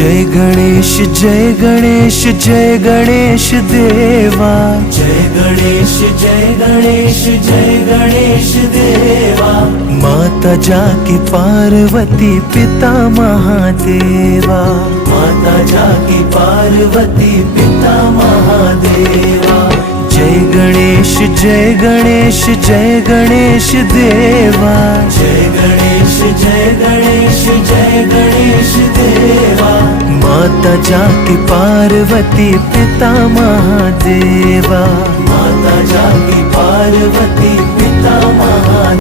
जय गणेश जय गणेश जय गणेश देवा। जय गणेश जय गणेश जय गणेश देवा। माता जाकी पार्वती पिता महादेवा। माता जाकी पार्वती पिता महादेवा। जय गणेश जय गणेश जय गणेश देवा। जय गणेश जय गणेश जय गणेश देवा। माता जाकी पार्वती पिता महादेवा। माता जाकी पार्वती पिता महादेवा।